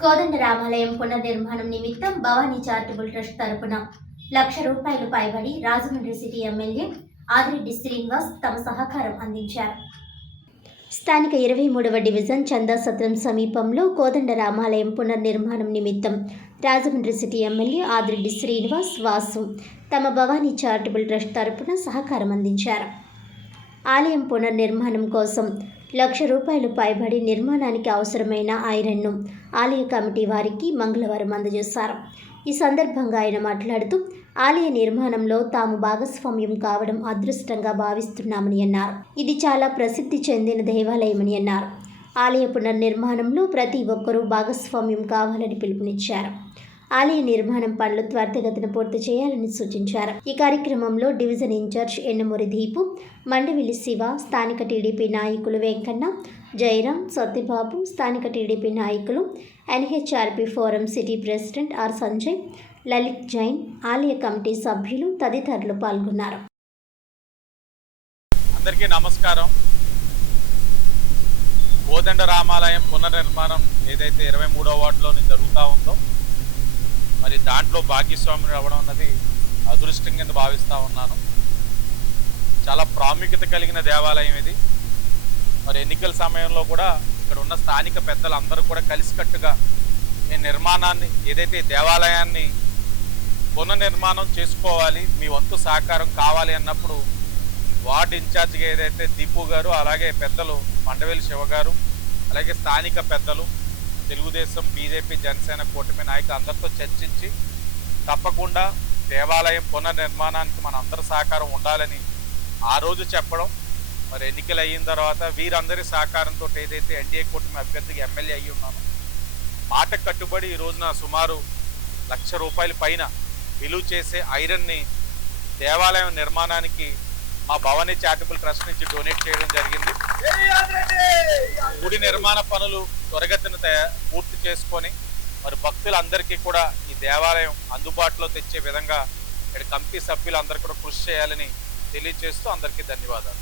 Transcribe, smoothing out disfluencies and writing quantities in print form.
కోదండ రామాలయం పునర్నిర్మాణం నిమిత్తం భవానీ చారిటబుల్ ట్రస్ట్ తరపున ₹1,00,000 పైబడి రాజమండ్రి సిటీ ఎమ్మెల్యే ఆదిరెడ్డి శ్రీనివాస్ తమ సహకారం అందించారు. స్థానిక 23వ డివిజన్ చందాసత్రం సమీపంలో కోదండ రామాలయం పునర్నిర్మాణం నిమిత్తం రాజమండ్రి సిటీ ఎమ్మెల్యే ఆదిరెడ్డి శ్రీనివాస్ వాసు తమ భవానీ చారిటబుల్ ట్రస్ట్ తరపున సహకారం అందించారు. ఆలయం పునర్నిర్మాణం కోసం ₹1,00,000 పైబడి నిర్మాణానికి అవసరమైన ఐరన్ను ఆలయ కమిటీ వారికి మంగళవారం అందజేశారు. ఈ సందర్భంగా ఆయన మాట్లాడుతూ ఆలయ నిర్మాణంలో తాము భాగస్వామ్యం కావడం అదృష్టంగా భావిస్తున్నామని అన్నారు. ఇది చాలా ప్రసిద్ధి చెందిన దేవాలయమని అన్నారు. ఆలయ పునర్నిర్మాణంలో ప్రతి ఒక్కరూ భాగస్వామ్యం కావాలని పిలుపునిచ్చారు. ఆలయ నిర్మాణం పనులు త్వరితగతిన పూర్తి చేయాలని సూచించారు. ఈ కార్యక్రమంలో డివిజన్ ఇన్ఛార్జ్ ఎన్నమూరి దీపు, మండవిల్లి శివ, స్థానిక టీడీపీ నాయకులు వెంకన్న, జయరాం, సత్యబాబు, స్థానిక టీడీపీ నాయకులు, N H R P forum city president R Sanjay, Lalit Jain, ఆలయ కమిటీ సభ్యులు తదితరులు పాల్గొన్నారు. అందరికీ నమస్కారం. కోదండ రామాలయం పునర్నిర్మాణం ఏదైతే 23వ వార్డులో జరుగుతూ ఉందో, మరి దాంట్లో భాగస్వామ్యం అవ్వడం అన్నది అదృష్టం కింద భావిస్తూ ఉన్నాను. చాలా ప్రాముఖ్యత కలిగిన దేవాలయం ఇది. మరి ఎన్నికల సమయంలో కూడా ఇక్కడ ఉన్న స్థానిక పెద్దలందరూ కూడా కలిసికట్టుగా ఈ నిర్మాణాన్ని ఏదైతే దేవాలయాన్ని పునర్నిర్మాణం చేసుకోవాలి, మీ వంతు సహకారం కావాలి అన్నప్పుడు వార్డు ఇన్ఛార్జిగా ఏదైతే దీపు గారు, అలాగే పెద్దలు మండవేలి శివ గారు, అలాగే స్థానిక పెద్దలు తెలుగుదేశం, బీజేపీ, జనసేన కూటమి నాయకులు అందరితో చర్చించి తప్పకుండా దేవాలయం పునర్నిర్మాణానికి మన అందరి సహకారం ఉండాలని ఆ రోజు చెప్పడం, మరి ఎన్నికలు అయిన తర్వాత వీరందరి సహకారంతో ఏదైతే ఎన్డీఏ కూటమి అభ్యర్థికి ఎమ్మెల్యే అయ్యి ఉన్నానో మాట కట్టుబడి ఈ రోజున సుమారు ₹1,00,000 పైన విలువ చేసే ఐరన్ని దేవాలయం నిర్మాణానికి మా భవానీ చారిటబుల్ ట్రస్ట్ నుంచి డొనేట్ చేయడం జరిగింది. గుడి నిర్మాణ పనులు త్వరగతిన పూర్తి చేసుకొని మరి భక్తులందరికీ కూడా ఈ దేవాలయం అందుబాటులో తెచ్చే విధంగా ఇక్కడ కమిటీ సభ్యులందరూ కూడా కృషి చేయాలని తెలియజేస్తూ అందరికీ ధన్యవాదాలు.